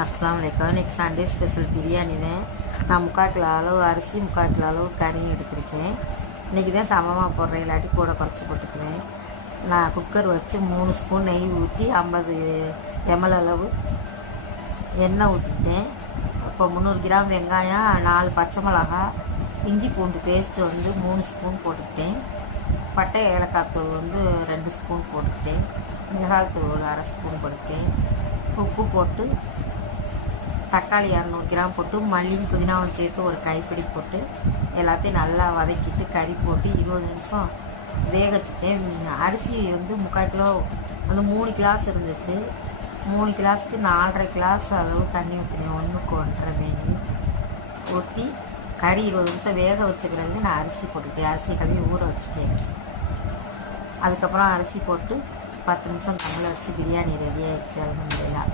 அஸ்ஸலாமு அலைக்கும். இன்றைக்கி சண்டே ஸ்பெஷல் பிரியாணி தான். நான் 3/4 கிலோ அளவு அரிசி, 3/4 கிலோ அளவு கறி எடுத்திருக்கேன். இன்றைக்கி தான் சமமாக போடுறேன், இல்லாட்டி கூட குறைச்சி போட்டுக்குவேன். நான் குக்கர் வச்சு 3 ஸ்பூன் நெய் ஊற்றி 50 ml அளவு எண்ணெய் ஊற்றிட்டேன். இப்போ 300 கிராம் வெங்காயம், 4 பச்சை மிளகா, இஞ்சி பூண்டு பேஸ்ட்டு வந்து 3 ஸ்பூன் போட்டுக்கிட்டேன். பட்டை ஏலக்காய் தூள் வந்து 2 ஸ்பூன் போட்டுக்கிட்டேன். மிளகாய் தூள் ஒரு 1/2 ஸ்பூன் போட்டுக்கிட்டேன். உப்பு போட்டு தக்காளி 200 கிராம் போட்டு மல்லியும் புதினாவும் சேர்த்து ஒரு கைப்பிடி போட்டு எல்லாத்தையும் நல்லா வதக்கிட்டு கறி போட்டு 20 நிமிஷம் வேக வச்சுட்டேன். அரிசி வந்து 3/4 கிலோ வந்து 3 கிளாஸ் இருந்துச்சு. 3 கிளாஸுக்கு 4.5 கிளாஸ் அளவு தண்ணி ஊற்றினேன். 1க்கு 1.5 வேண்டி ஊற்றி கறி 20 நிமிஷம் வேக வச்சுக்கிறது. நான் அரிசி போட்டுக்கிட்டேன். அரிசி கழுவி ஊற வச்சுட்டேன். அதுக்கப்புறம் அரிசி போட்டு 10 நிமிஷம் தண்ணியில் வச்சு பிரியாணி ரெடி ஆகிடுச்சு. அல்ஹம்துலில்லாஹ்.